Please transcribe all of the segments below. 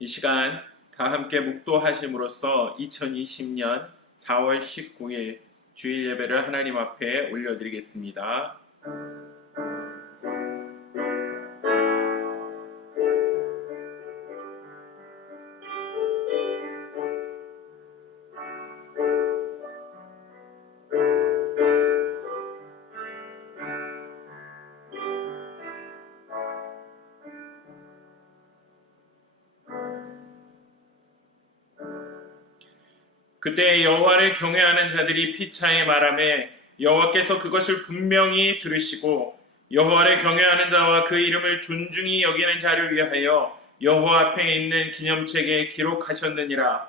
이 시간 다 함께 묵도하심으로써 2020년 4월 19일 주일 예배를 하나님 앞에 올려드리겠습니다. 그때 여호와를 경외하는 자들이 피차에 말하매 여호와께서 그것을 분명히 들으시고 여호와를 경외하는 자와 그 이름을 존중히 여기는 자를 위하여 여호와 앞에 있는 기념책에 기록하셨느니라.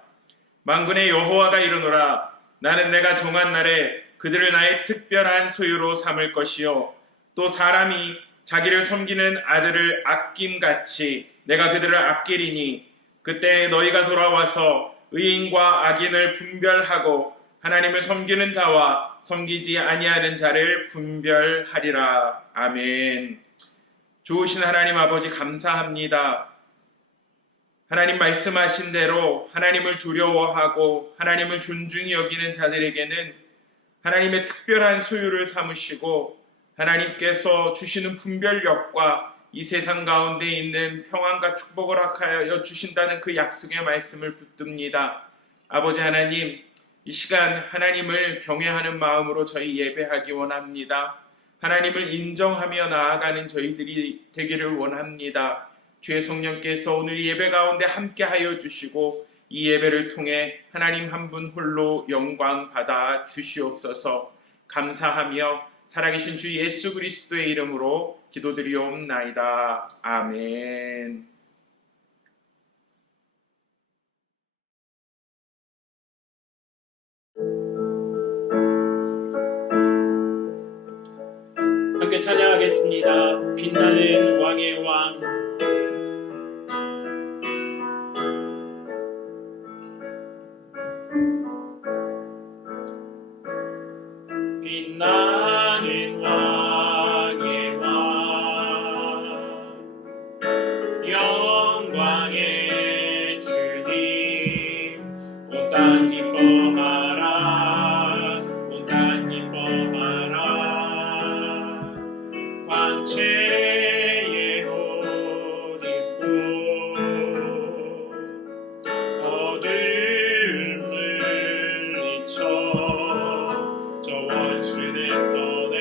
만군의 여호와가 이르노라. 나는 내가 정한 날에 그들을 나의 특별한 소유로 삼을 것이요 또 사람이 자기를 섬기는 아들을 아낌같이 내가 그들을 아끼리니 그때 너희가 돌아와서 의인과 악인을 분별하고 하나님을 섬기는 자와 섬기지 아니하는 자를 분별하리라. 아멘. 좋으신 하나님 아버지 감사합니다. 하나님 말씀하신 대로 하나님을 두려워하고 하나님을 존중히 여기는 자들에게는 하나님의 특별한 소유를 삼으시고 하나님께서 주시는 분별력과 이 세상 가운데 있는 평안과 축복을 허락하여 주신다는 그 약속의 말씀을 붙듭니다. 아버지 하나님, 이 시간 하나님을 경외하는 마음으로 저희 예배하기 원합니다. 하나님을 인정하며 나아가는 저희들이 되기를 원합니다. 주의 성령께서 오늘 예배 가운데 함께하여 주시고 이 예배를 통해 하나님 한 분 홀로 영광 받아 주시옵소서. 감사하며 살아계신 주 예수 그리스도의 이름으로 기도드리옵나이다. 아멘. 함께 찬양하겠습니다. 빛나는 왕의 왕. 빛나는 왕의 왕, 영광의 주님, 온 땅 기뻐하라, 온 땅 기뻐하라. 광채의 옷 입고 어둠을 잊혀 저 원수는 떠내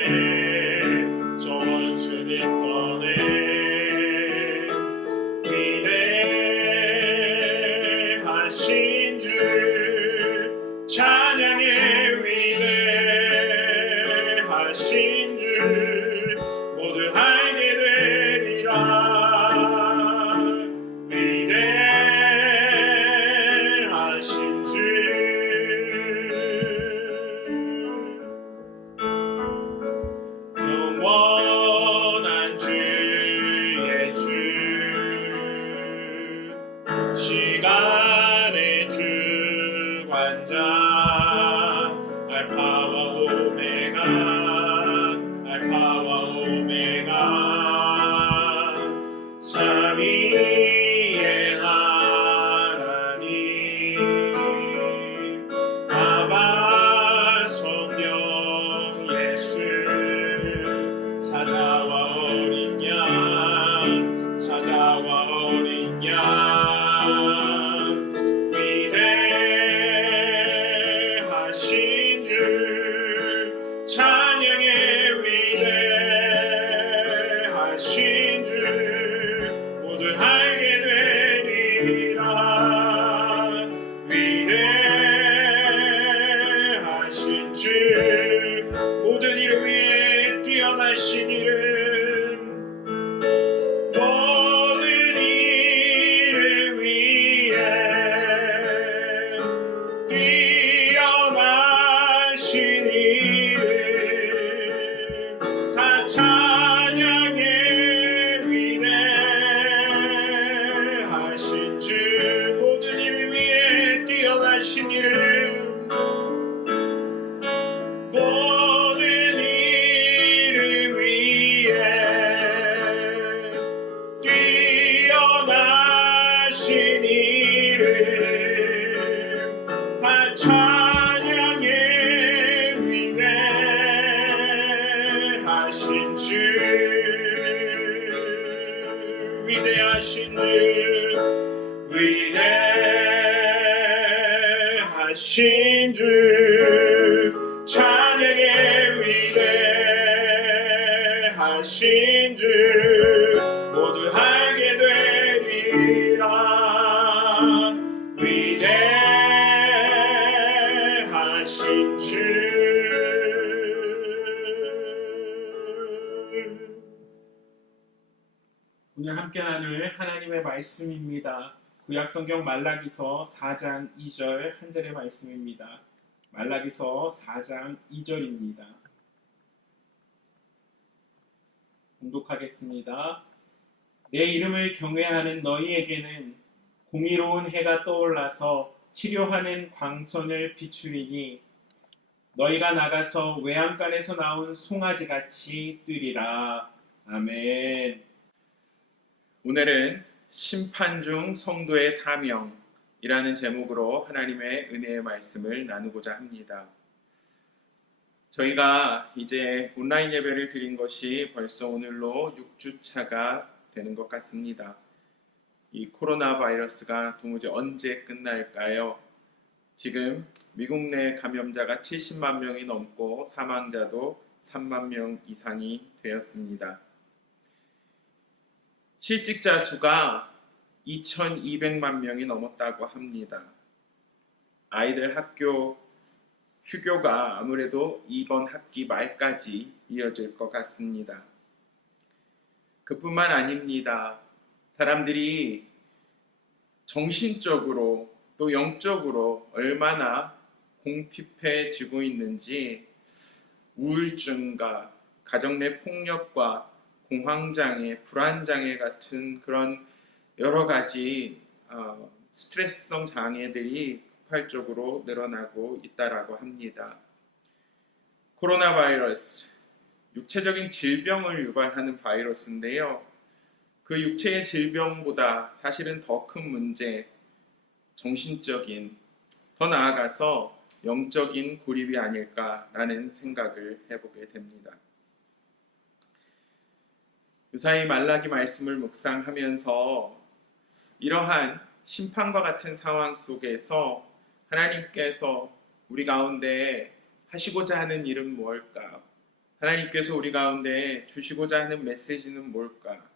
위대하신 주 찬양해. 위대하신 주 모두 알게 되리라. 위대하신 주 영원한 주의 주 시간의 주관자 알파와 오메가 알파와 오메가 삼위의 하나님 아바 성령 예수 사자와 어린 양 사자와 어린 양 위대하신 주 찬양해. 위대하신 주 모두 알게 되리라. 위대하신 주 모든 이름 위에 뛰어나신 이름, 모든 이름 위에 뛰어나신 이름 다 찬양해. 위대하신 주 모든 이름 위에 뛰어나신 이름, 모든 이름 위에 뛰어나신 이름 오늘 함께 나눌 하나님의 말씀입니다. 구약성경 말라기서 4장 2절 한 절의 말씀입니다. 말라기서 4장 2절입니다. 봉독하겠습니다. 내 이름을 경외하는 너희에게는 공의로운 해가 떠올라서 치료하는 광선을 비추리니 너희가 나가서 외양간에서 나온 송아지같이 뛰리라. 아멘. 오늘은 심판 중 성도의 사명이라는 제목으로 하나님의 은혜의 말씀을 나누고자 합니다. 저희가 이제 온라인 예배를 드린 것이 벌써 오늘로 6주차가 되는 것 같습니다. 이 코로나 바이러스가 도무지 언제 끝날까요? 지금 미국 내 감염자가 70만 명이 넘고 사망자도 3만 명 이상이 되었습니다. 실직자 수가 2,200만 명이 넘었다고 합니다. 아이들 학교 휴교가 아무래도 이번 학기 말까지 이어질 것 같습니다. 그뿐만 아닙니다. 사람들이 정신적으로 또 영적으로 얼마나 공핍해지고 있는지 우울증과 가정 내 폭력과 공황장애, 불안장애 같은 그런 여러 가지 스트레스성 장애들이 폭발적으로 늘어나고 있다라고 합니다. 코로나 바이러스, 육체적인 질병을 유발하는 바이러스인데요. 그 육체의 질병보다 사실은 더 큰 문제, 정신적인, 더 나아가서 영적인 고립이 아닐까라는 생각을 해보게 됩니다. 유사히 말라기 말씀을 묵상하면서 이러한 심판과 같은 상황 속에서 하나님께서 우리 가운데 하시고자 하는 일은 무엇일까? 하나님께서 우리 가운데 주시고자 하는 메시지는 뭘까?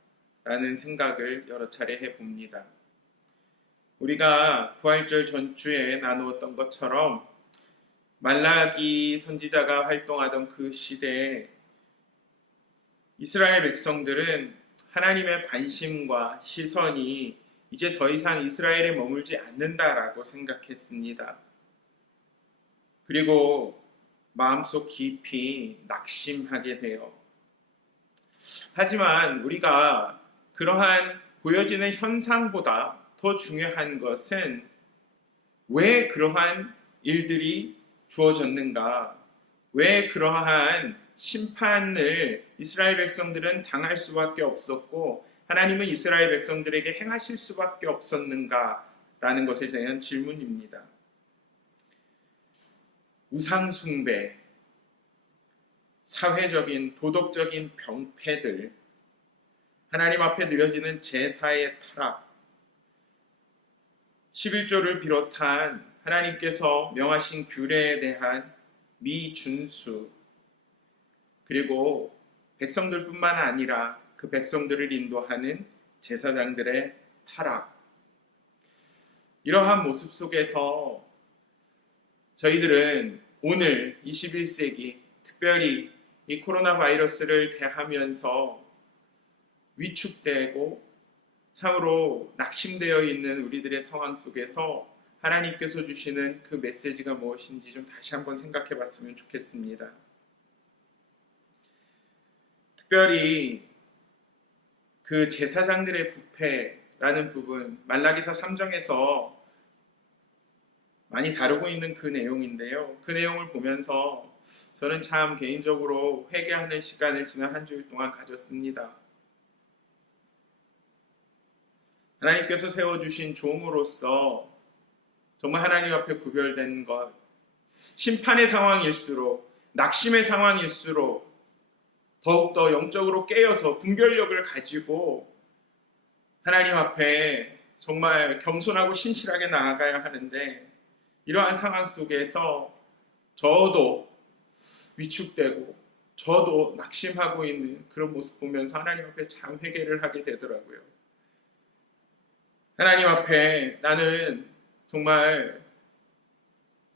라는 생각을 여러 차례 해봅니다. 우리가 부활절 전주에 나누었던 것처럼 말라기 선지자가 활동하던 그 시대에 이스라엘 백성들은 하나님의 관심과 시선이 이제 더 이상 이스라엘에 머물지 않는다라고 생각했습니다. 그리고 마음속 깊이 낙심하게 돼요. 하지만 우리가 그러한 보여지는 현상보다 더 중요한 것은 왜 그러한 일들이 주어졌는가? 왜 그러한 심판을 이스라엘 백성들은 당할 수밖에 없었고 하나님은 이스라엘 백성들에게 행하실 수밖에 없었는가라는 것에 대한 질문입니다. 우상숭배, 사회적인 도덕적인 병폐들, 하나님 앞에 드려지는 제사의 타락, 11조를 비롯한 하나님께서 명하신 규례에 대한 미준수, 그리고 백성들뿐만 아니라 그 백성들을 인도하는 제사장들의 타락, 이러한 모습 속에서 저희들은 오늘 21세기 특별히 이 코로나 바이러스를 대하면서 위축되고 참으로 낙심되어 있는 우리들의 상황 속에서 하나님께서 주시는 그 메시지가 무엇인지 좀 다시 한번 생각해 봤으면 좋겠습니다. 특별히 그 제사장들의 부패라는 부분, 말라기서 3장에서 많이 다루고 있는 그 내용인데요. 그 내용을 보면서 저는 참 개인적으로 회개하는 시간을 지난 한 주일 동안 가졌습니다. 하나님께서 세워주신 종으로서 정말 하나님 앞에 구별된 것, 심판의 상황일수록, 낙심의 상황일수록 더욱더 영적으로 깨어서 분별력을 가지고 하나님 앞에 정말 겸손하고 신실하게 나아가야 하는데, 이러한 상황 속에서 저도 위축되고 저도 낙심하고 있는 그런 모습 보면서 하나님 앞에 참 회개를 하게 되더라고요. 하나님 앞에 나는 정말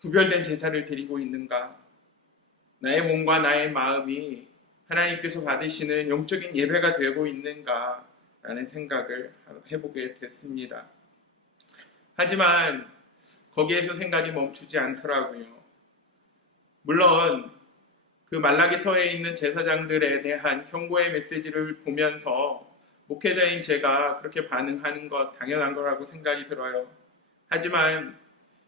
구별된 제사를 드리고 있는가? 나의 몸과 나의 마음이 하나님께서 받으시는 영적인 예배가 되고 있는가 라는 생각을 해보게 됐습니다. 하지만 거기에서 생각이 멈추지 않더라고요. 물론 그 말라기서에 있는 제사장들에 대한 경고의 메시지를 보면서 목회자인 제가 그렇게 반응하는 것 당연한 거라고 생각이 들어요. 하지만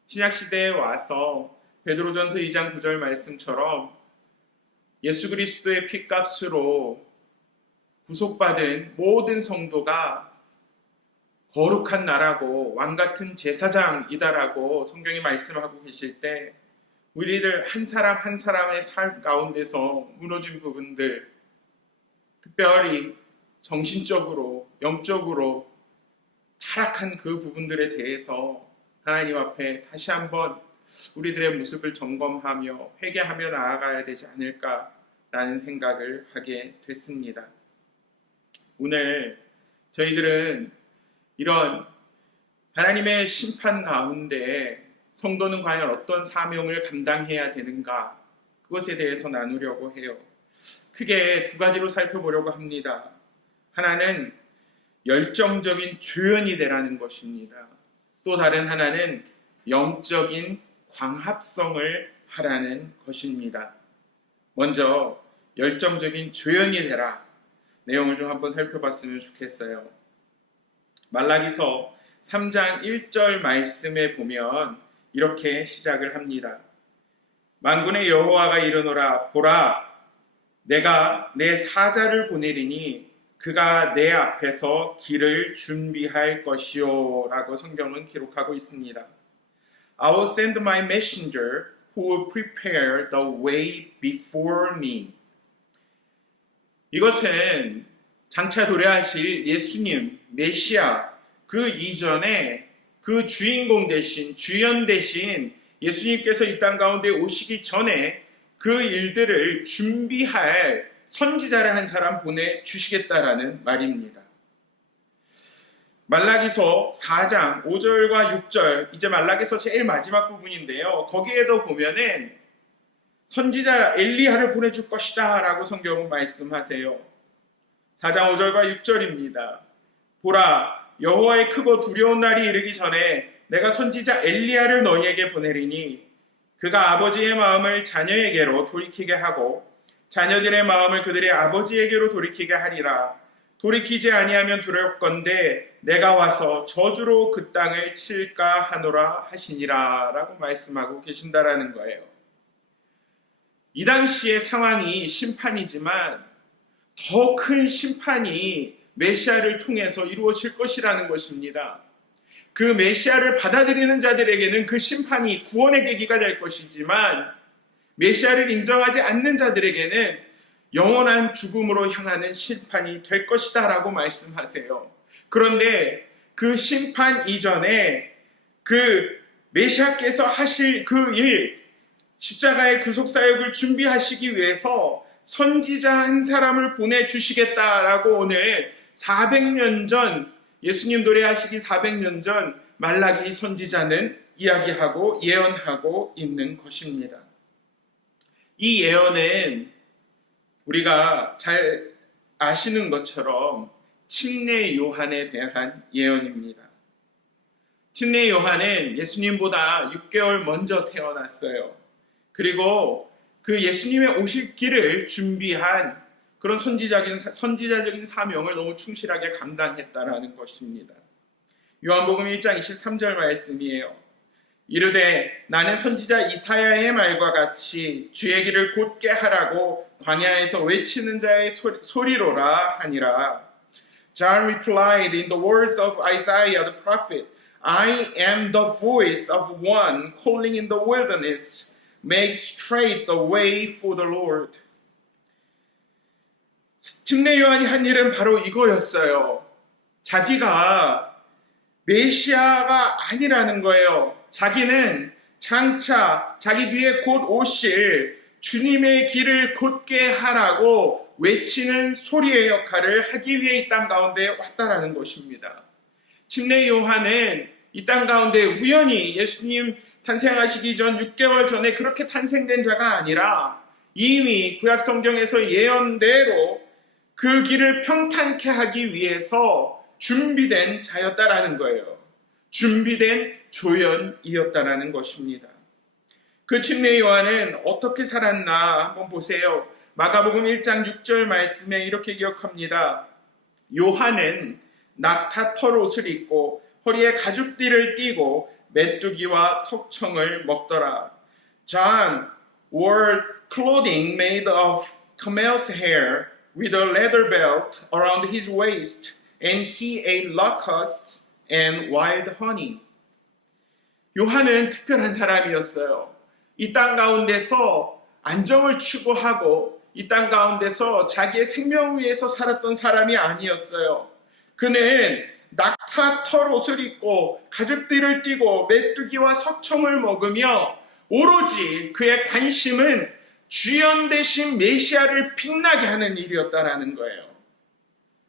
신약시대에 와서 베드로전서 2장 9절 말씀처럼 예수 그리스도의 핏값으로 구속받은 모든 성도가 거룩한 나라고 왕같은 제사장이다라고 성경이 말씀하고 계실 때 우리들 한 사람 한 사람의 삶 가운데서 무너진 부분들, 특별히 정신적으로, 영적으로 타락한 그 부분들에 대해서 하나님 앞에 다시 한번 우리들의 모습을 점검하며 회개하며 나아가야 되지 않을까라는 생각을 하게 됐습니다. 오늘 저희들은 이런 하나님의 심판 가운데 성도는 과연 어떤 사명을 감당해야 되는가, 그것에 대해서 나누려고 해요. 크게 두 가지로 살펴보려고 합니다. 하나는 열정적인 조연이 되라는 것입니다. 또 다른 하나는 영적인 광합성을 하라는 것입니다. 먼저 열정적인 조연이 되라. 내용을 좀 한번 살펴봤으면 좋겠어요. 말라기서 3장 1절 말씀에 보면 이렇게 시작을 합니다. 만군의 여호와가 이르노라, 보라, 내가 내 사자를 보내리니 그가 내 앞에서 길을 준비할 것이요 라고 성경은 기록하고 있습니다. I will send my messenger who will prepare the way before me. 이것은 장차 도래하실 예수님, 메시아, 그 이전에 그 주인공 대신, 주연 대신 예수님께서 이 땅 가운데 오시기 전에 그 일들을 준비할 선지자를 한 사람 보내주시겠다라는 말입니다. 말라기서 4장 5절과 6절, 이제 말라기서 제일 마지막 부분인데요. 거기에도 보면은 선지자 엘리야를 보내줄 것이다 라고 성경은 말씀하세요. 4장 5절과 6절입니다. 보라, 여호와의 크고 두려운 날이 이르기 전에 내가 선지자 엘리야를 너희에게 보내리니 그가 아버지의 마음을 자녀에게로 돌이키게 하고 자녀들의 마음을 그들의 아버지에게로 돌이키게 하리라. 돌이키지 아니하면 두렵건대 내가 와서 저주로 그 땅을 칠까 하노라 하시니라 라고 말씀하고 계신다라는 거예요. 이 당시의 상황이 심판이지만 더 큰 심판이 메시아를 통해서 이루어질 것이라는 것입니다. 그 메시아를 받아들이는 자들에게는 그 심판이 구원의 계기가 될 것이지만 메시아를 인정하지 않는 자들에게는 영원한 죽음으로 향하는 심판이 될 것이다 라고 말씀하세요. 그런데 그 심판 이전에 그 메시아께서 하실 그 일, 십자가의 구속사역을 준비하시기 위해서 선지자 한 사람을 보내주시겠다라고 오늘 400년 전, 예수님 도래하시기 400년 전 말라기 선지자는 이야기하고 예언하고 있는 것입니다. 이 예언은 우리가 잘 아시는 것처럼 침례 요한에 대한 예언입니다. 침례 요한은 예수님보다 6개월 먼저 태어났어요. 그리고 그 예수님의 오실 길을 준비한 그런 선지자적인 사명을 너무 충실하게 감당했다라는 것입니다. 요한복음 1장 23절 말씀이에요. 이르되 나는 선지자 이사야의 말과 같이 주의 길을 곧게 하라고 광야에서 외치는 자의 소리로라 하니라. John replied in the words of Isaiah the prophet, I am the voice of one calling in the wilderness, make straight the way for the Lord. 침례 요한이 한 일은 바로 이거였어요. 자기가 메시아가 아니라는 거예요. 자기는 장차 자기 뒤에 곧 오실 주님의 길을 곧게 하라고 외치는 소리의 역할을 하기 위해 이 땅 가운데 왔다라는 것입니다. 침례 요한은 이 땅 가운데 우연히 예수님 탄생하시기 전 6개월 전에 그렇게 탄생된 자가 아니라 이미 구약 성경에서 예언대로 그 길을 평탄케 하기 위해서 준비된 자였다라는 거예요. 준비된 조연이었다라는 것입니다. 그 침례 요한은 어떻게 살았나 한번 보세요. 마가복음 1장 6절 말씀에 이렇게 기억합니다. 요한은 낙타 털옷을 입고 허리에 가죽띠를 띠고 메뚜기와 석청을 먹더라. John wore clothing made of camel's hair with a leather belt around his waist, and he ate locusts and wild honey. 요한은 특별한 사람이었어요. 이 땅 가운데서 안정을 추구하고 이 땅 가운데서 자기의 생명을 위해서 살았던 사람이 아니었어요. 그는 낙타 털옷을 입고 가죽띠를 띠고 메뚜기와 석청을 먹으며 오로지 그의 관심은 주연 대신 메시아를 빛나게 하는 일이었다라는 거예요.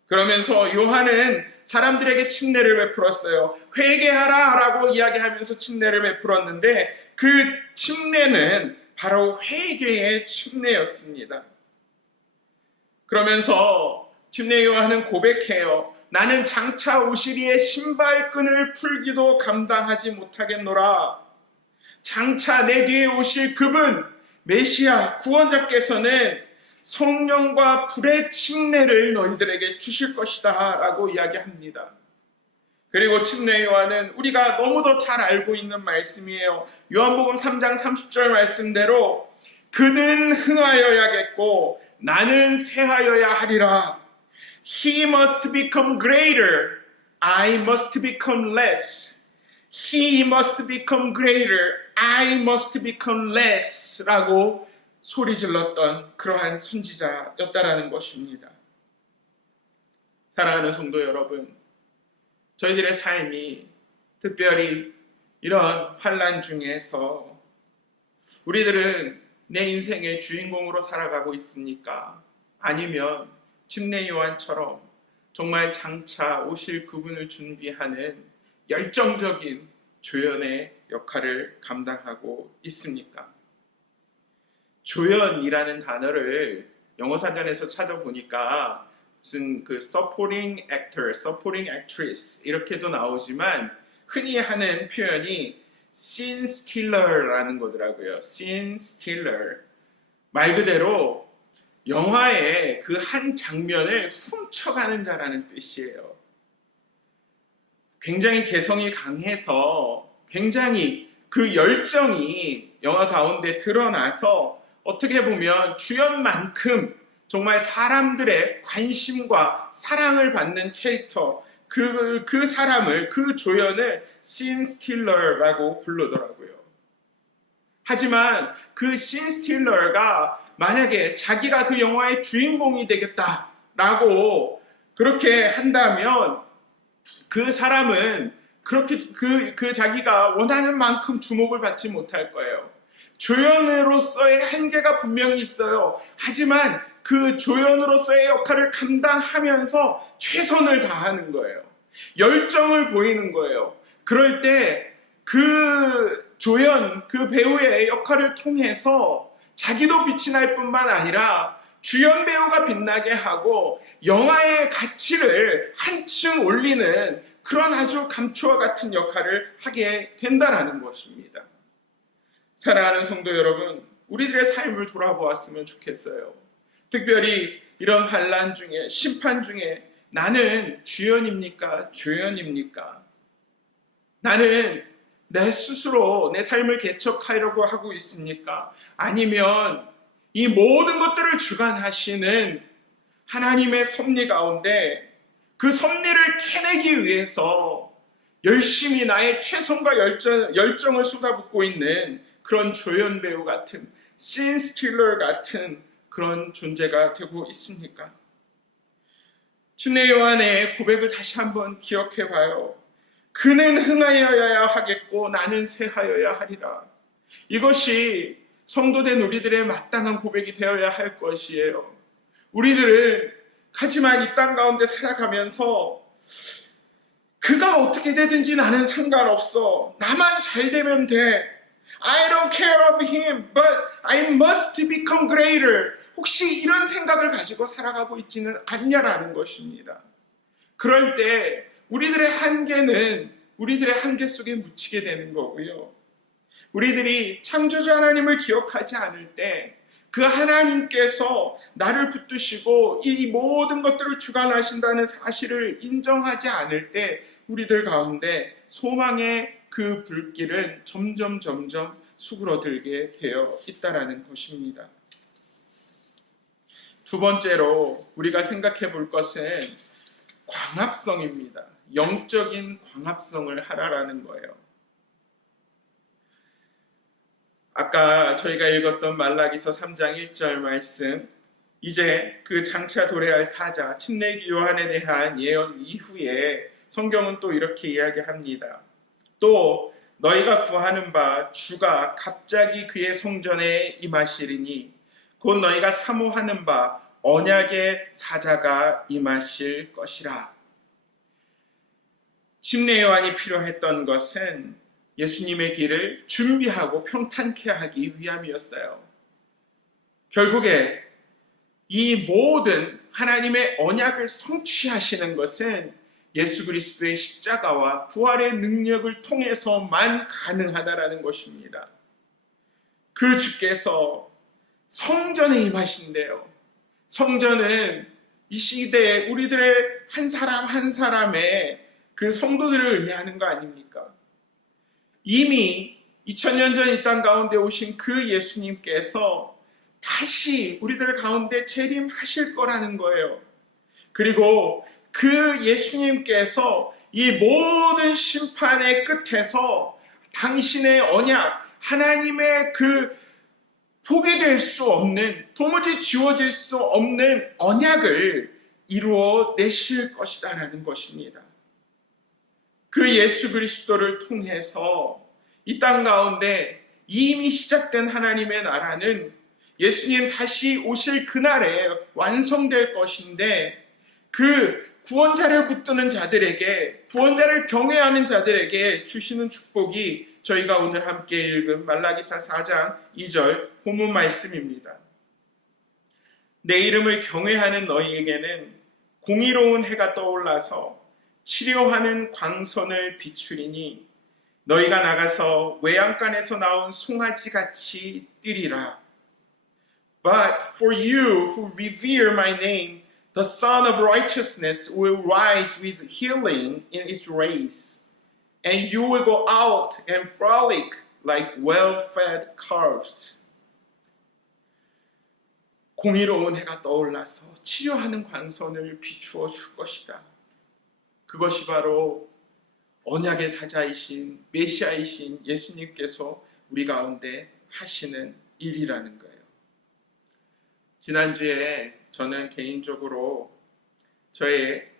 그러면서 요한은 사람들에게 침례를 베풀었어요. 회개하라 라고 이야기하면서 침례를 베풀었는데 그 침례는 바로 회개의 침례였습니다. 그러면서 침례 요한은 고백해요. 나는 장차 오실 이의 신발끈을 풀기도 감당하지 못하겠노라. 장차 내 뒤에 오실 그분 메시아 구원자께서는 성령과 불의 침례를 너희들에게 주실 것이다 라고 이야기합니다. 그리고 침례 요한은 우리가 너무도 잘 알고 있는 말씀이에요. 요한복음 3장 30절 말씀대로 그는 흥하여야겠고 나는 쇠하여야 하리라. He must become greater, I must become less. He must become greater, I must become less 라고 소리 질렀던 그러한 선지자였다라는 것입니다. 사랑하는 성도 여러분, 저희들의 삶이 특별히 이런 환난 중에서 우리들은 내 인생의 주인공으로 살아가고 있습니까? 아니면 침례 요한처럼 정말 장차 오실 그분을 준비하는 열정적인 조연의 역할을 감당하고 있습니까? 조연이라는 단어를 영어 사전에서 찾아보니까 무슨 그 supporting actor, supporting actress 이렇게도 나오지만 흔히 하는 표현이 scene stealer라는 거더라고요. scene stealer. 말 그대로 영화의 그 한 장면을 훔쳐가는 자라는 뜻이에요. 굉장히 개성이 강해서 굉장히 그 열정이 영화 가운데 드러나서 어떻게 보면 주연만큼 정말 사람들의 관심과 사랑을 받는 캐릭터, 그 사람을, 그 조연을 씬 스틸러라고 부르더라고요. 하지만 그 씬 스틸러가 만약에 자기가 그 영화의 주인공이 되겠다라고 그렇게 한다면 그 사람은 그렇게 그 자기가 원하는 만큼 주목을 받지 못할 거예요. 조연으로서의 한계가 분명히 있어요. 하지만 그 조연으로서의 역할을 감당하면서 최선을 다하는 거예요. 열정을 보이는 거예요. 그럴 때 그 조연, 그 배우의 역할을 통해서 자기도 빛이 날 뿐만 아니라 주연 배우가 빛나게 하고 영화의 가치를 한층 올리는 그런 아주 감초와 같은 역할을 하게 된다는 것입니다. 사랑하는 성도 여러분, 우리들의 삶을 돌아보았으면 좋겠어요. 특별히 이런 환난 중에, 심판 중에 나는 주연입니까? 조연입니까? 나는 내 스스로 내 삶을 개척하려고 하고 있습니까? 아니면 이 모든 것들을 주관하시는 하나님의 섭리 가운데 그 섭리를 캐내기 위해서 열심히 나의 최선과 열정을 쏟아붓고 있는 그런 조연 배우 같은, 씬 스틸러 같은 그런 존재가 되고 있습니까? 침례 요한의 고백을 다시 한번 기억해 봐요. 그는 흥하여야 하겠고 나는 쇠하여야 하리라. 이것이 성도된 우리들의 마땅한 고백이 되어야 할 것이에요. 우리들은 하지만 이 땅 가운데 살아가면서 그가 어떻게 되든지 나는 상관없어. 나만 잘 되면 돼. I don't care of him, but I must become greater. 혹시 이런 생각을 가지고 살아가고 있지는 않냐라는 것입니다. 그럴 때 우리들의 한계는 우리들의 한계 속에 묻히게 되는 거고요. 우리들이 창조주 하나님을 기억하지 않을 때 그 하나님께서 나를 붙드시고 이 모든 것들을 주관하신다는 사실을 인정하지 않을 때 우리들 가운데 소망의 그 불길은 점점 수그러들게 되어 있다는 것입니다. 두 번째로 우리가 생각해 볼 것은 광합성입니다. 영적인 광합성을 하라라는 거예요. 아까 저희가 읽었던 말라기서 3장 1절 말씀, 이제 그 장차 도래할 사자 침례기 요한에 대한 예언 이후에 성경은 또 이렇게 이야기합니다. 또 너희가 구하는 바 주가 갑자기 그의 성전에 임하시리니 곧 너희가 사모하는 바 언약의 사자가 임하실 것이라. 침례 요한이 필요했던 것은 예수님의 길을 준비하고 평탄케 하기 위함이었어요. 결국에 이 모든 하나님의 언약을 성취하시는 것은 예수 그리스도의 십자가와 부활의 능력을 통해서만 가능하다라는 것입니다. 그 주께서 성전에 임하신대요. 성전은 이 시대에 우리들의 한 사람 한 사람의 그 성도들을 의미하는 거 아닙니까? 이미 2000년 전 이 땅 가운데 오신 그 예수님께서 다시 우리들 가운데 재림하실 거라는 거예요. 그리고 그 예수님께서 이 모든 심판의 끝에서 당신의 언약, 하나님의 그 포기될 수 없는, 도무지 지워질 수 없는 언약을 이루어 내실 것이다라는 것입니다. 그 예수 그리스도를 통해서 이 땅 가운데 이미 시작된 하나님의 나라는 예수님 다시 오실 그날에 완성될 것인데, 그 구원자를 붙드는 자들에게, 구원자를 경외하는 자들에게 주시는 축복이 저희가 오늘 함께 읽은 말라기서 4장 2절 본문 말씀입니다. 내 이름을 경외하는 너희에게는 공의로운 해가 떠올라서 치료하는 광선을 비추리니 너희가 나가서 외양간에서 나온 송아지같이 뛰리라. But for you who revere my name, the Son of Righteousness will rise with healing in its race, and you will go out and frolic like well-fed calves. 공의로운 해가 떠올라서 치료하는 광선을 비추어 줄 것이다. 그것이 바로 언약의 사자이신 메시아이신 예수님께서 우리 가운데 하시는 일이라는 거예요. 지난주에 저는 개인적으로 저의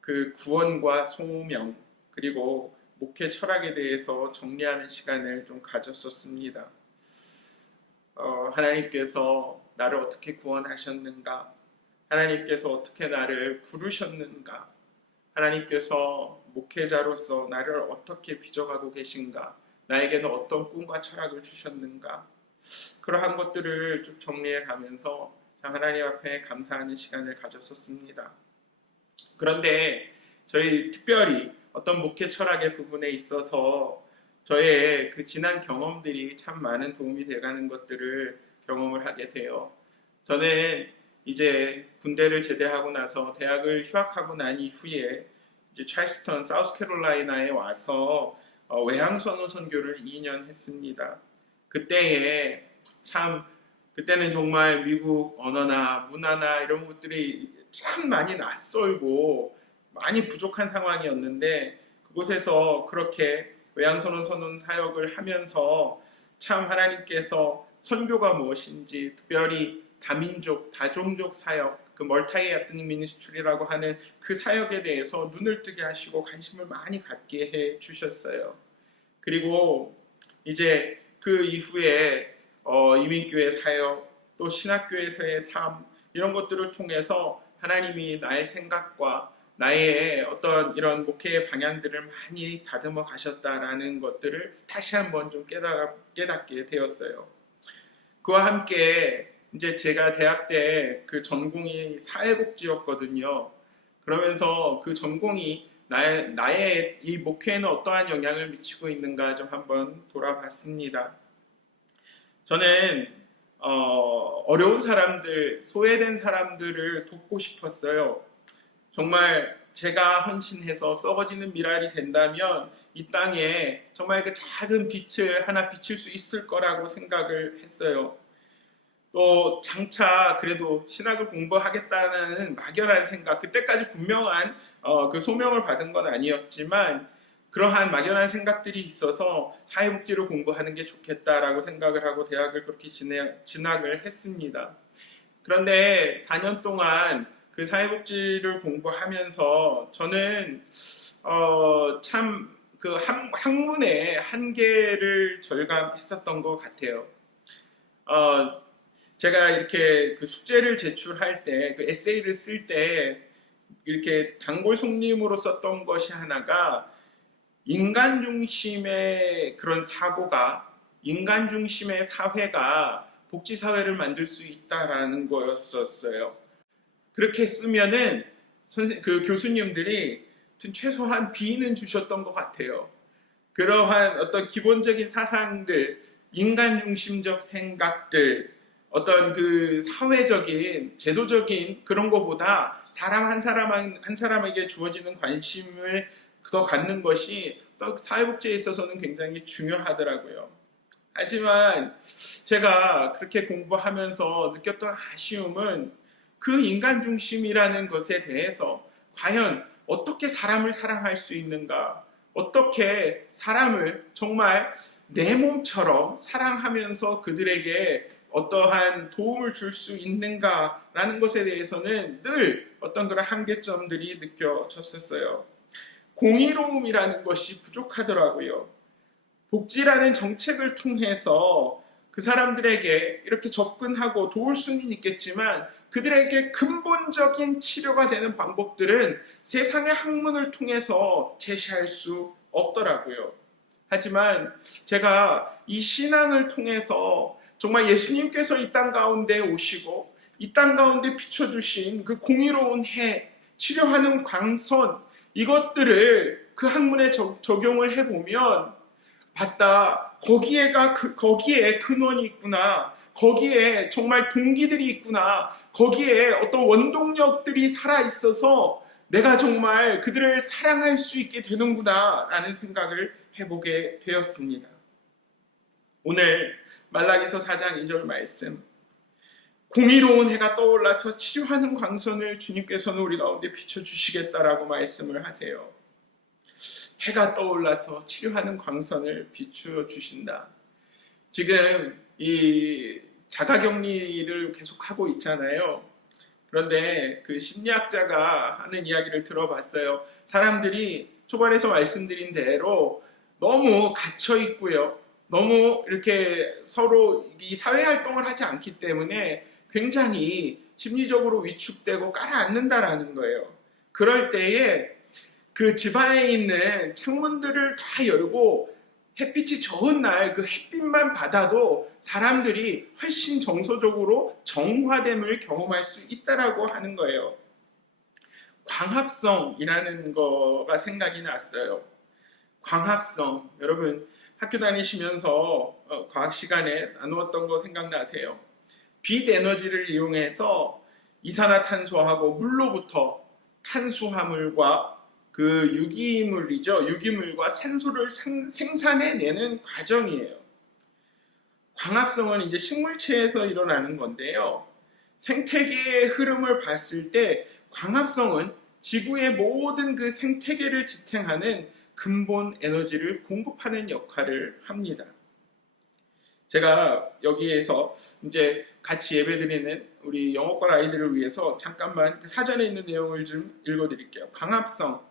그 구원과 소명 그리고 목회 철학에 대해서 정리하는 시간을 좀 가졌었습니다. 하나님께서 나를 어떻게 구원하셨는가? 하나님께서 어떻게 나를 부르셨는가? 하나님께서 목회자로서 나를 어떻게 빚어가고 계신가? 나에게는 어떤 꿈과 철학을 주셨는가? 그러한 것들을 좀 정리해 가면서 하나님 앞에 감사하는 시간을 가졌었습니다. 그런데 저희 특별히 어떤 목회 철학의 부분에 있어서 저의 그 지난 경험들이 참 많은 도움이 돼가는 것들을 경험을 하게 돼요. 저는 이제 군대를 제대하고 나서 대학을 휴학하고 난 이후에 이제 찰스턴, 사우스캐롤라이나에 와서 외항선호 선교를 2년 했습니다. 그때는 정말 미국 언어나 문화나 이런 것들이 참 많이 낯설고 많이 부족한 상황이었는데, 그곳에서 그렇게 외항선호 선언 사역을 하면서 참 하나님께서 선교가 무엇인지, 특별히 다민족, 다종족 사역, 그 멀타이 에트닉 미니스트리라고 하는 그 사역에 대해서 눈을 뜨게 하시고 관심을 많이 갖게 해 주셨어요. 그리고 이제 그 이후에 이민교회 사역, 또 신학교에서의 삶, 이런 것들을 통해서 하나님이 나의 생각과 나의 어떤 이런 목회의 방향들을 많이 다듬어 가셨다라는 것들을 다시 한번 좀 깨닫게 되었어요. 그와 함께 이제 제가 대학 때 그 전공이 사회복지였거든요. 그러면서 그 전공이 나의 이 목회에는 어떠한 영향을 미치고 있는가 좀 한번 돌아봤습니다. 저는 어려운 사람들, 소외된 사람들을 돕고 싶었어요. 정말 제가 헌신해서 썩어지는 미랄이 된다면 이 땅에 정말 그 작은 빛을 하나 비칠 수 있을 거라고 생각을 했어요. 또 장차 그래도 신학을 공부하겠다는 막연한 생각, 그때까지 분명한 그 소명을 받은 건 아니었지만 그러한 막연한 생각들이 있어서 사회복지를 공부하는 게 좋겠다라고 생각을 하고 대학을 그렇게 진학을 했습니다. 그런데 4년 동안 그 사회복지를 공부하면서 저는 참 그 학문의 한계를 절감했었던 것 같아요. 제가 이렇게 그 숙제를 제출할 때, 그 에세이를 쓸 때 이렇게 단골 손님으로 썼던 것이 하나가 인간 중심의 그런 사고가, 인간 중심의 사회가 복지 사회를 만들 수 있다라는 거였었어요. 그렇게 쓰면은 그 교수님들이 최소한 B는 주셨던 것 같아요. 그러한 어떤 기본적인 사상들, 인간 중심적 생각들, 어떤 그 사회적인 제도적인 그런 것보다 사람 한 사람에게 주어지는 관심을 더 갖는 것이 또 사회복지에 있어서는 굉장히 중요하더라고요. 하지만 제가 그렇게 공부하면서 느꼈던 아쉬움은 그 인간 중심이라는 것에 대해서 과연 어떻게 사람을 사랑할 수 있는가, 어떻게 사람을 정말 내 몸처럼 사랑하면서 그들에게 어떠한 도움을 줄 수 있는가라는 것에 대해서는 늘 어떤 그런 한계점들이 느껴졌었어요. 공의로움이라는 것이 부족하더라고요. 복지라는 정책을 통해서 그 사람들에게 이렇게 접근하고 도울 수는 있겠지만 그들에게 근본적인 치료가 되는 방법들은 세상의 학문을 통해서 제시할 수 없더라고요. 하지만 제가 이 신앙을 통해서 정말 예수님께서 이 땅 가운데 오시고 이 땅 가운데 비춰주신 그 공의로운 해, 치료하는 광선, 이것들을 그 학문에 적용을 해보면 맞다, 거기에 근원이 있구나, 거기에 정말 동기들이 있구나, 거기에 어떤 원동력들이 살아있어서 내가 정말 그들을 사랑할 수 있게 되는구나 라는 생각을 해보게 되었습니다. 오늘 말라기서 4장 2절 말씀, 공의로운 해가 떠올라서 치료하는 광선을 주님께서는 우리 가운데 비춰주시겠다라고 말씀을 하세요. 해가 떠올라서 치료하는 광선을 비추어주신다. 지금 이 자가격리를 계속하고 있잖아요. 그런데 그 심리학자가 하는 이야기를 들어봤어요. 사람들이 초반에서 말씀드린 대로 너무 갇혀 있고요. 너무 이렇게 서로 이 사회활동을 하지 않기 때문에 굉장히 심리적으로 위축되고 깔아앉는다라는 거예요. 그럴 때에 그 집안에 있는 창문들을 다 열고 햇빛이 좋은 날 그 햇빛만 받아도 사람들이 훨씬 정서적으로 정화됨을 경험할 수 있다라고 하는 거예요. 광합성이라는 거가 생각이 났어요. 광합성, 여러분 학교 다니시면서 과학 시간에 나누었던 거 생각나세요? 빛 에너지를 이용해서 이산화탄소하고 물로부터 탄수화물과 그 유기물과 산소를 생산해내는 과정이에요. 광합성은 이제 식물체에서 일어나는 건데요. 생태계의 흐름을 봤을 때 광합성은 지구의 모든 그 생태계를 지탱하는 근본 에너지를 공급하는 역할을 합니다. 제가 여기에서 이제 같이 예배드리는 우리 영어권 아이들을 위해서 잠깐만 사전에 있는 내용을 좀 읽어드릴게요. 광합성,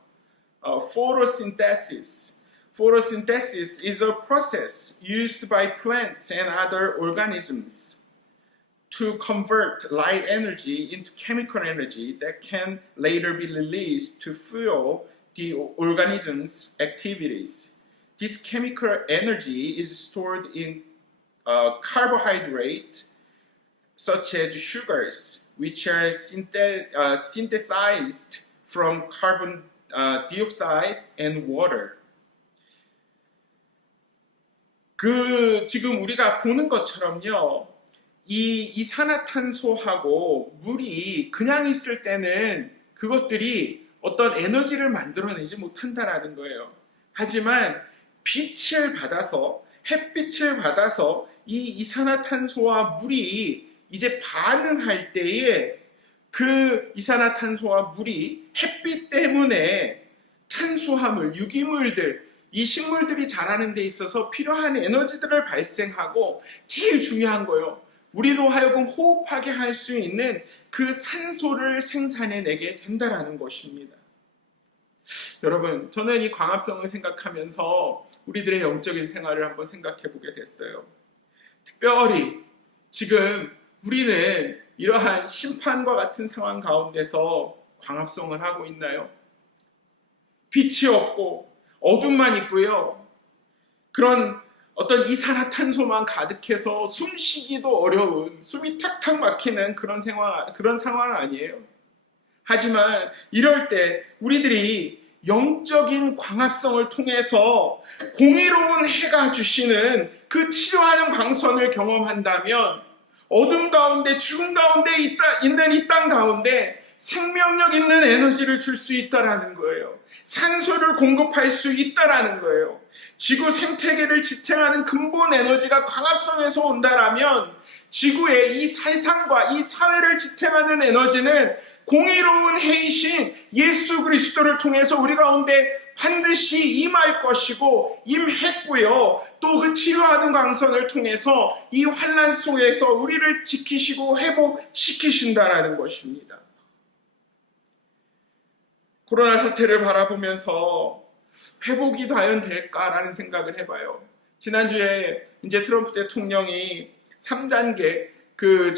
photosynthesis. Photosynthesis is a process used by plants and other organisms to convert light energy into chemical energy that can later be released to fuel the organism's activities. This chemical energy is stored in carbohydrate such as sugars, which are synthesized from carbon dioxide and water. 지금 우리가 보는 것처럼요, 이 이산화탄소하고 물이 그냥 있을 때는 그것들이 어떤 에너지를 만들어내지 못한다라는 거예요. 하지만 빛을 받아서, 햇빛을 받아서 이 이산화탄소와 물이 이제 반응할 때에 그 이산화탄소와 물이 햇빛 때문에 탄수화물, 유기물들, 이 식물들이 자라는 데 있어서 필요한 에너지들을 발생하고 제일 중요한 거예요. 우리로 하여금 호흡하게 할 수 있는 그 산소를 생산해내게 된다라는 것입니다. 여러분, 저는 이 광합성을 생각하면서 우리들의 영적인 생활을 한번 생각해 보게 됐어요. 특별히 지금 우리는 이러한 심판과 같은 상황 가운데서 광합성을 하고 있나요? 빛이 없고 어둠만 있고요. 그런 어떤 이산화탄소만 가득해서 숨쉬기도 어려운, 숨이 탁탁 막히는 그런 상황 아니에요. 하지만 이럴 때 우리들이 영적인 광합성을 통해서 공의로운 해가 주시는 그 치료하는 광선을 경험한다면 어둠 가운데, 죽음 가운데 있는 이 땅 가운데 생명력 있는 에너지를 줄 수 있다라는 거예요. 산소를 공급할 수 있다라는 거예요. 지구 생태계를 지탱하는 근본 에너지가 광합성에서 온다라면 지구의 이 세상과 이 사회를 지탱하는 에너지는 공의로운 해이신 예수 그리스도를 통해서 우리 가운데 반드시 임할 것이고 임했고요. 또 그 치료하는 광선을 통해서 이 환난 속에서 우리를 지키시고 회복시키신다라는 것입니다. 코로나 사태를 바라보면서 회복이 과연 될까라는 생각을 해봐요. 지난주에 이제 트럼프 대통령이 3단계 그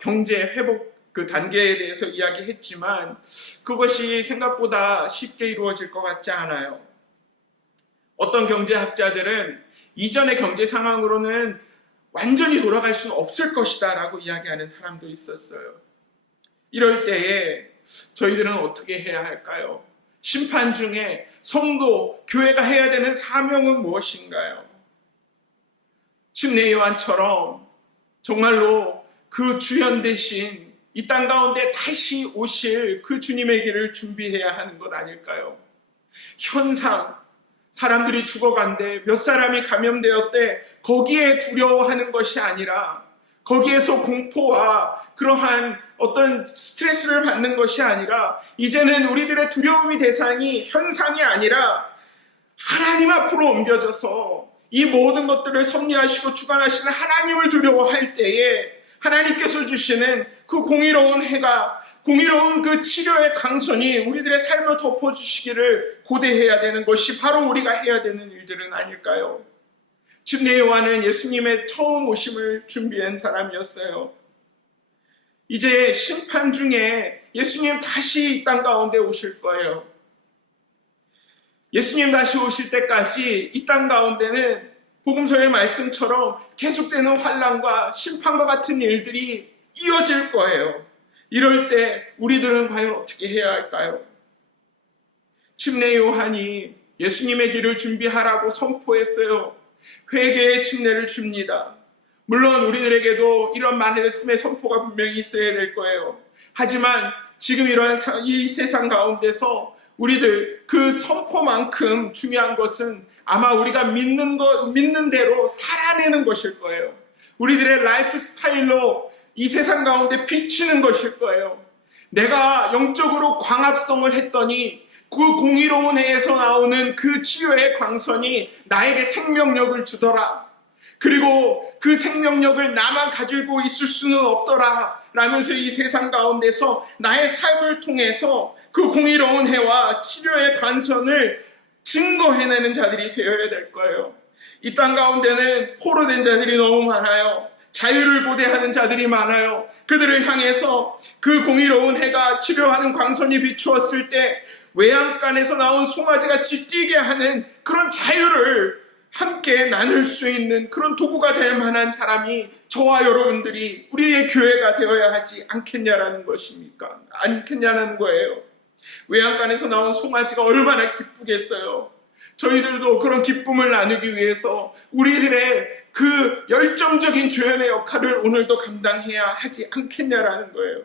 경제 회복 그 단계에 대해서 이야기했지만 그것이 생각보다 쉽게 이루어질 것 같지 않아요. 어떤 경제학자들은 이전의 경제 상황으로는 완전히 돌아갈 수는 없을 것이다 라고 이야기하는 사람도 있었어요. 이럴 때에 저희들은 어떻게 해야 할까요? 심판 중에 성도, 교회가 해야 되는 사명은 무엇인가요? 침례 요한처럼 정말로 그 주연 대신 이 땅 가운데 다시 오실 그 주님의 길을 준비해야 하는 것 아닐까요? 현상, 사람들이 죽어간대, 몇 사람이 감염되었대, 거기에 두려워하는 것이 아니라 거기에서 공포와 그러한 어떤 스트레스를 받는 것이 아니라 이제는 우리들의 두려움의 대상이 현상이 아니라 하나님 앞으로 옮겨져서 이 모든 것들을 섭리하시고 주관하시는 하나님을 두려워할 때에 하나님께서 주시는 그 공의로운 해가, 공의로운 그 치료의 강선이 우리들의 삶을 덮어주시기를 고대해야 되는 것이 바로 우리가 해야 되는 일들은 아닐까요? 침례 요한은 예수님의 처음 오심을 준비한 사람이었어요. 이제 심판 중에 예수님 다시 이 땅 가운데 오실 거예요. 예수님 다시 오실 때까지 이 땅 가운데는 복음서의 말씀처럼 계속되는 환난과 심판과 같은 일들이 이어질 거예요. 이럴 때 우리들은 과연 어떻게 해야 할까요? 침례 요한이 예수님의 길을 준비하라고 선포했어요. 회개의 침례를 줍니다. 물론 우리들에게도 이런 말씀의 선포가 분명히 있어야 될 거예요. 하지만 지금 이러한 이 세상 가운데서 우리들 그 선포만큼 중요한 것은 아마 우리가 믿는 대로 살아내는 것일 거예요. 우리들의 라이프 스타일로 이 세상 가운데 비치는 것일 거예요. 내가 영적으로 광합성을 했더니 그 공의로운 해에서 나오는 그 치유의 광선이 나에게 생명력을 주더라. 그리고 그 생명력을 나만 가지고 있을 수는 없더라 라면서 이 세상 가운데서 나의 삶을 통해서 그 공의로운 해와 치료의 광선을 증거해내는 자들이 되어야 될 거예요. 이 땅 가운데는 포로된 자들이 너무 많아요. 자유를 고대하는 자들이 많아요. 그들을 향해서 그 공의로운 해가 치료하는 광선이 비추었을 때 외양간에서 나온 송아지가 짖뛰게 하는 그런 자유를 함께 나눌 수 있는 그런 도구가 될 만한 사람이 저와 여러분들이 우리의 교회가 되어야 하지 않겠냐라는 것입니까? 않겠냐는 거예요. 외양간에서 나온 송아지가 얼마나 기쁘겠어요. 저희들도 그런 기쁨을 나누기 위해서 우리들의 그 열정적인 조연의 역할을 오늘도 감당해야 하지 않겠냐라는 거예요.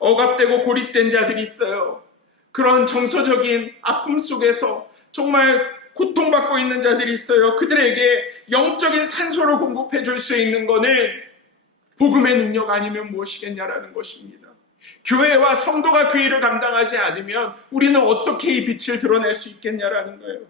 억압되고 고립된 자들이 있어요. 그런 정서적인 아픔 속에서 정말 고통받고 있는 자들이 있어요. 그들에게 영적인 산소를 공급해 줄 수 있는 것은 복음의 능력 아니면 무엇이겠냐라는 것입니다. 교회와 성도가 그 일을 감당하지 않으면 우리는 어떻게 이 빛을 드러낼 수 있겠냐라는 거예요.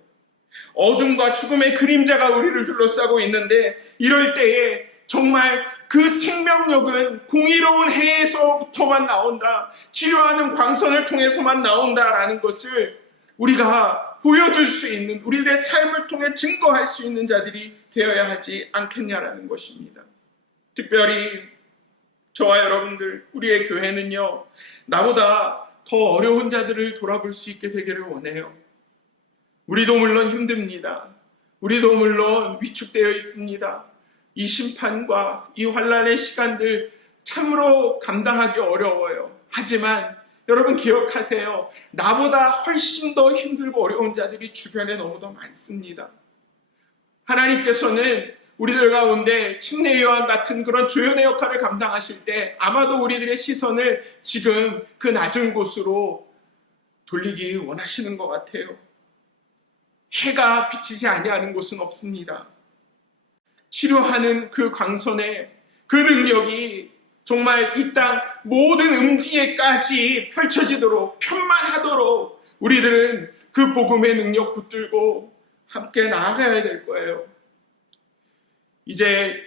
어둠과 죽음의 그림자가 우리를 둘러싸고 있는데 이럴 때에 정말 그 생명력은 공의로운 해에서부터만 나온다. 치료하는 광선을 통해서만 나온다라는 것을 우리가 보여줄 수 있는, 우리들의 삶을 통해 증거할 수 있는 자들이 되어야 하지 않겠냐라는 것입니다. 특별히 저와 여러분들, 우리의 교회는요, 나보다 더 어려운 자들을 돌아볼 수 있게 되기를 원해요. 우리도 물론 힘듭니다. 우리도 물론 위축되어 있습니다. 이 심판과 이 환난의 시간들 참으로 감당하기 어려워요. 하지만 여러분 기억하세요. 나보다 훨씬 더 힘들고 어려운 자들이 주변에 너무도 많습니다. 하나님께서는 우리들 가운데 침례 요한 같은 그런 조연의 역할을 감당하실 때 아마도 우리들의 시선을 지금 그 낮은 곳으로 돌리기 원하시는 것 같아요. 해가 비치지 아니하는 곳은 없습니다. 치료하는 그 광선의 그 능력이 정말 이 땅 모든 음지에까지 펼쳐지도록 편만하도록 우리들은 그 복음의 능력 붙들고 함께 나아가야 될 거예요. 이제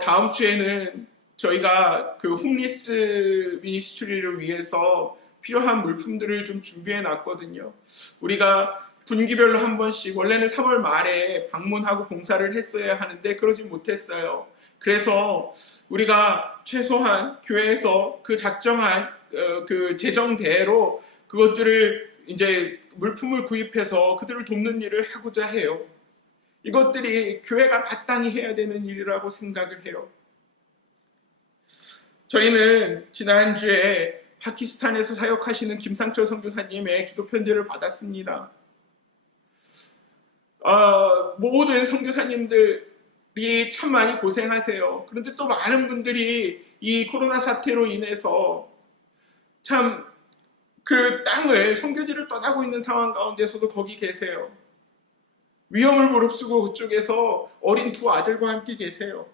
다음 주에는 저희가 그 홈리스 미니스트리를 위해서 필요한 물품들을 좀 준비해 놨거든요. 우리가 분기별로 한 번씩 원래는 3월 말에 방문하고 봉사를 했어야 하는데 그러지 못했어요. 그래서 우리가 최소한 교회에서 그 작정한 그 재정대로 그것들을 이제 물품을 구입해서 그들을 돕는 일을 하고자 해요. 이것들이 교회가 마땅히 해야 되는 일이라고 생각을 해요. 저희는 지난주에 파키스탄에서 사역하시는 김상철 선교사님의 기도 편지를 받았습니다. 모든 선교사님들이 참 많이 고생하세요. 그런데 또 많은 분들이 이 코로나 사태로 인해서 참 그 땅을 선교지를 떠나고 있는 상황 가운데서도 거기 계세요. 위험을 무릅쓰고 그쪽에서 어린 두 아들과 함께 계세요.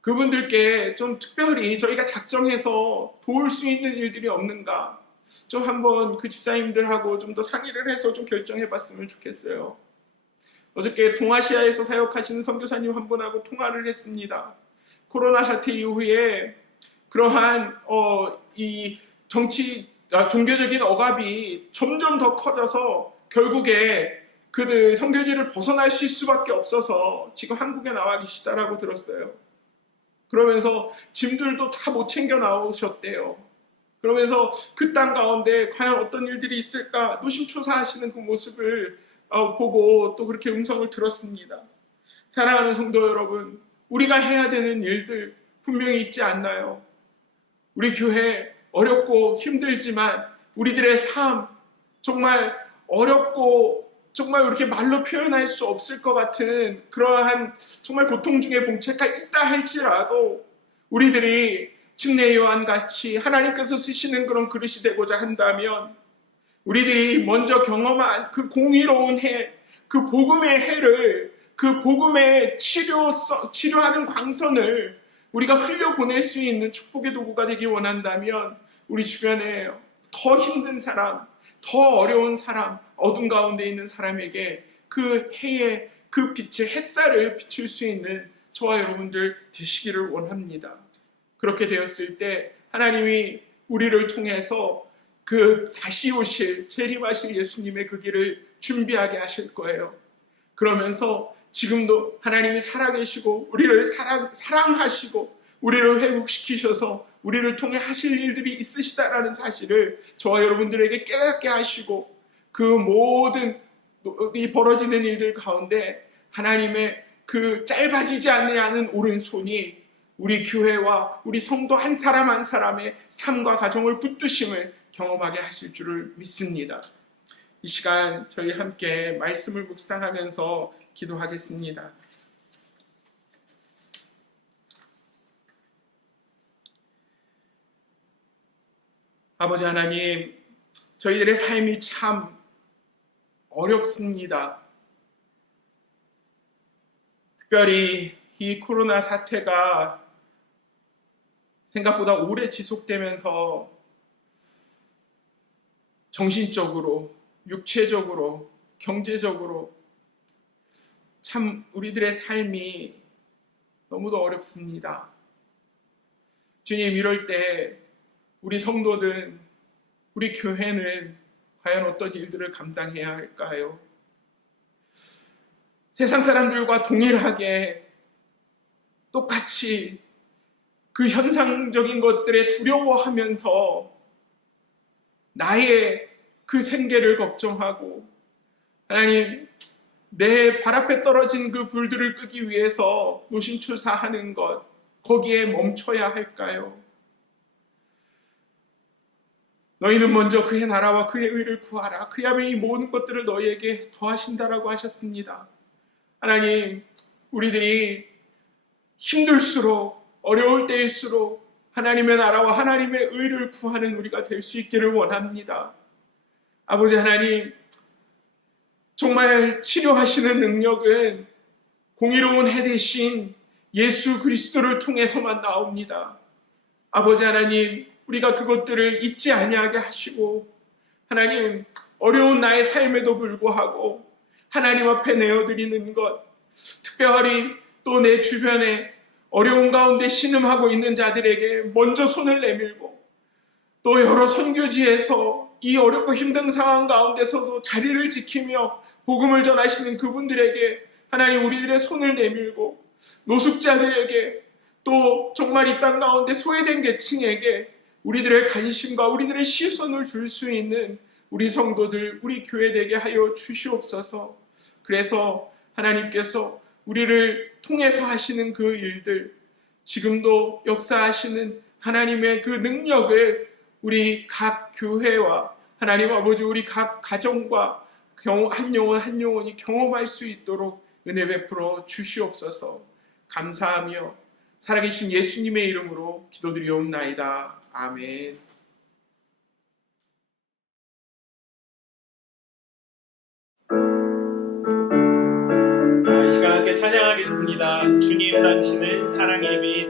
그분들께 좀 특별히 저희가 작정해서 도울 수 있는 일들이 없는가 좀 한번 그 집사님들하고 좀 더 상의를 해서 좀 결정해 봤으면 좋겠어요. 어저께 동아시아에서 사역하시는 선교사님 한 분하고 통화를 했습니다. 코로나 사태 이후에 그러한 이 종교적인 억압이 점점 더 커져서 결국에 그들 선교지를 벗어날 수밖에 없어서 지금 한국에 나와 계시다라고 들었어요. 그러면서 짐들도 다 못 챙겨 나오셨대요. 그러면서 그 땅 가운데 과연 어떤 일들이 있을까 노심초사하시는 그 모습을 보고 또 그렇게 음성을 들었습니다. 사랑하는 성도 여러분, 우리가 해야 되는 일들 분명히 있지 않나요? 우리 교회 어렵고 힘들지만 우리들의 삶 정말 어렵고 정말 이렇게 말로 표현할 수 없을 것 같은 그러한 정말 고통 중에 봉체가 있다 할지라도 우리들이 침례 요한 같이 하나님께서 쓰시는 그런 그릇이 되고자 한다면 우리들이 먼저 경험한 그 공의로운 해, 그 복음의 해를, 그 복음의 치료하는 광선을 우리가 흘려보낼 수 있는 축복의 도구가 되기 원한다면 우리 주변에 더 힘든 사람, 더 어려운 사람, 어둠 가운데 있는 사람에게 그 해의 그 빛의 햇살을 비출 수 있는 저와 여러분들 되시기를 원합니다. 그렇게 되었을 때 하나님이 우리를 통해서 그 다시 오실 재림하실 예수님의 그 길을 준비하게 하실 거예요. 그러면서 지금도 하나님이 살아계시고 우리를 사랑하시고 우리를 회복시키셔서 우리를 통해 하실 일들이 있으시다라는 사실을 저와 여러분들에게 깨닫게 하시고 그 모든 이 벌어지는 일들 가운데 하나님의 그 짧아지지 않는 오른손이 우리 교회와 우리 성도 한 사람 한 사람의 삶과 가정을 붙드심을 경험하게 하실 줄을 믿습니다. 이 시간 저희 함께 말씀을 묵상하면서 기도하겠습니다. 아버지 하나님, 저희들의 삶이 참 어렵습니다. 특별히 이 코로나 사태가 생각보다 오래 지속되면서 정신적으로, 육체적으로, 경제적으로 참 우리들의 삶이 너무도 어렵습니다. 주님, 이럴 때 우리 성도들, 우리 교회는 과연 어떤 일들을 감당해야 할까요? 세상 사람들과 동일하게 똑같이 그 현상적인 것들에 두려워하면서 나의 그 생계를 걱정하고 하나님, 내 발 앞에 떨어진 그 불들을 끄기 위해서 노심초사하는 것, 거기에 멈춰야 할까요? 너희는 먼저 그의 나라와 그의 의를 구하라. 그리하면 이 모든 것들을 너희에게 더하신다라고 하셨습니다. 하나님, 우리들이 힘들수록 어려울 때일수록 하나님의 나라와 하나님의 의를 구하는 우리가 될 수 있기를 원합니다. 아버지 하나님, 정말 치료하시는 능력은 공의로운 해 대신 예수 그리스도를 통해서만 나옵니다. 아버지 하나님, 우리가 그것들을 잊지 아니하게 하시고 하나님, 어려운 나의 삶에도 불구하고 하나님 앞에 내어드리는 것, 특별히 또 내 주변에 어려운 가운데 신음하고 있는 자들에게 먼저 손을 내밀고 또 여러 선교지에서 이 어렵고 힘든 상황 가운데서도 자리를 지키며 복음을 전하시는 그분들에게 하나님 우리들의 손을 내밀고 노숙자들에게 또 정말 이 땅 가운데 소외된 계층에게 우리들의 관심과 우리들의 시선을 줄 수 있는 우리 성도들, 우리 교회 되게 하여 주시옵소서. 그래서 하나님께서 우리를 통해서 하시는 그 일들, 지금도 역사하시는 하나님의 그 능력을 우리 각 교회와 하나님 아버지 우리 각 가정과 한 영혼 한 영혼이 경험할 수 있도록 은혜 베풀어 주시옵소서. 감사하며 살아계신 예수님의 이름으로 기도드리옵나이다. 아멘. 자, 이 시간 함께 찬양하겠습니다. 주님 당신은 사랑의 빛.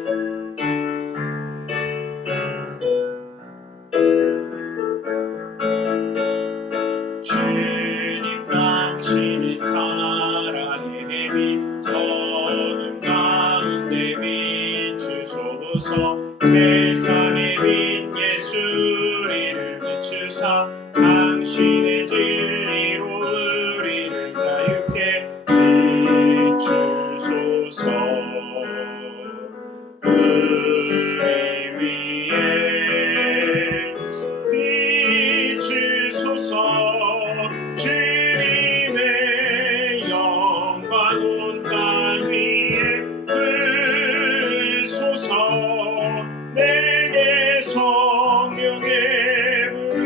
주님 당신은 사랑의 빛. 어둠 가운데 비추소서. 세상의 빛 예수를 비추사 당신의 진리로 우리를 자유케 비추소서. 우리 위에 비추소서. 주님의 영광 온 땅 위에 불소서. 내게 성령의 불을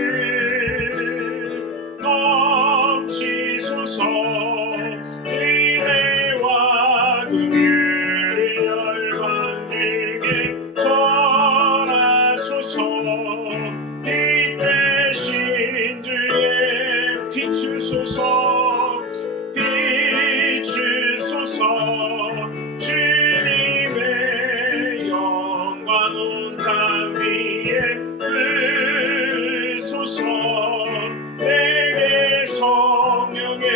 넘치소서. 은혜와 긍휼을 열방 중에 전하소서. 빛 대신 주의 비추소서. 비추소서. 주님의 영광 온 땅 위에 불소서. 내게 성령의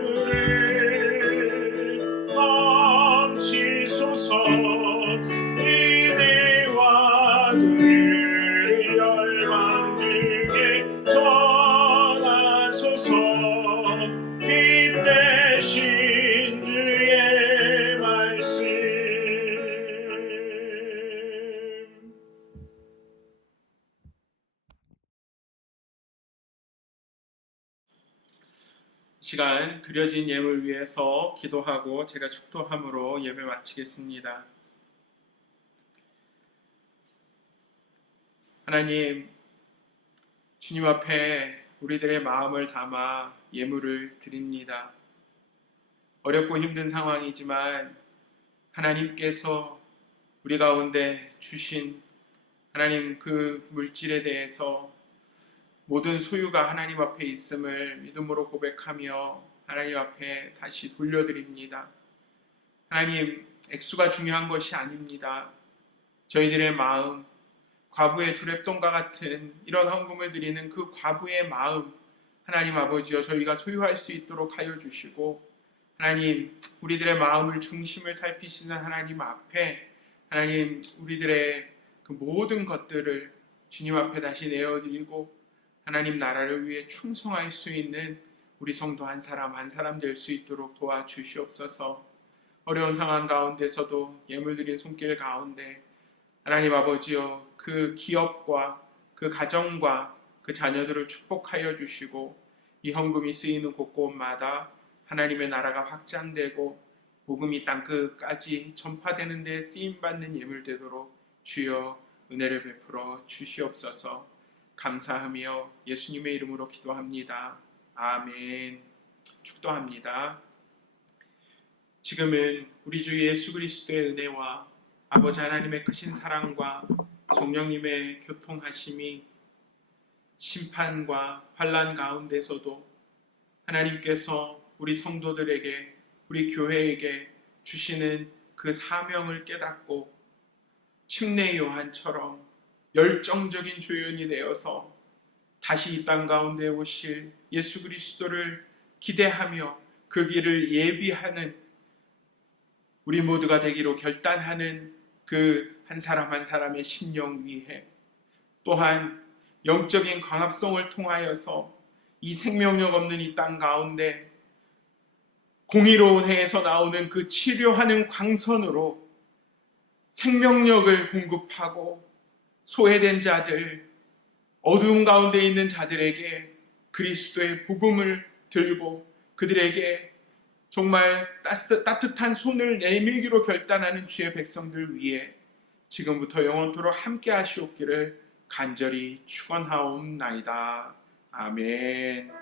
불을 넘치소서. 은혜와 긍휼을 열방 중에 전하소서. 빛 대신 주의 시간 드려진 예물 위해서 기도하고 제가 축도함으로 예배 마치겠습니다. 하나님, 주님 앞에 우리들의 마음을 담아 예물을 드립니다. 어렵고 힘든 상황이지만 하나님께서 우리 가운데 주신 하나님 그 물질에 대해서 모든 소유가 하나님 앞에 있음을 믿음으로 고백하며 하나님 앞에 다시 돌려드립니다. 하나님, 액수가 중요한 것이 아닙니다. 저희들의 마음, 과부의 두렙돈과 같은 이런 헌금을 드리는 그 과부의 마음, 하나님 아버지여 저희가 소유할 수 있도록 하여 주시고, 하나님 우리들의 마음을 중심을 살피시는 하나님 앞에 하나님 우리들의 그 모든 것들을 주님 앞에 다시 내어드리고 하나님 나라를 위해 충성할 수 있는 우리 성도 한 사람 한 사람 될 수 있도록 도와주시옵소서. 어려운 상황 가운데서도 예물 드린 손길 가운데 하나님 아버지여 그 기업과 그 가정과 그 자녀들을 축복하여 주시고 이 헌금이 쓰이는 곳곳마다 하나님의 나라가 확장되고 복음이 땅끝까지 전파되는 데 쓰임받는 예물 되도록 주여 은혜를 베풀어 주시옵소서. 감사하며 예수님의 이름으로 기도합니다. 아멘. 축도합니다. 지금은 우리 주 예수 그리스도의 은혜와 아버지 하나님의 크신 사랑과 성령님의 교통하심이 심판과 환난 가운데서도 하나님께서 우리 성도들에게 우리 교회에게 주시는 그 사명을 깨닫고 침례 요한처럼 열정적인 조연이 되어서 다시 이 땅 가운데 오실 예수 그리스도를 기대하며 그 길을 예비하는 우리 모두가 되기로 결단하는 그 한 사람 한 사람의 심령 위에 또한 영적인 광합성을 통하여서 이 생명력 없는 이 땅 가운데 공의로운 해에서 나오는 그 치료하는 광선으로 생명력을 공급하고 소외된 자들, 어두운 가운데 있는 자들에게 그리스도의 복음을 들고 그들에게 정말 따뜻한 손을 내밀기로 결단하는 주의 백성들 위해 지금부터 영원토록 함께 하시옵기를 간절히 축원하옵나이다. 아멘.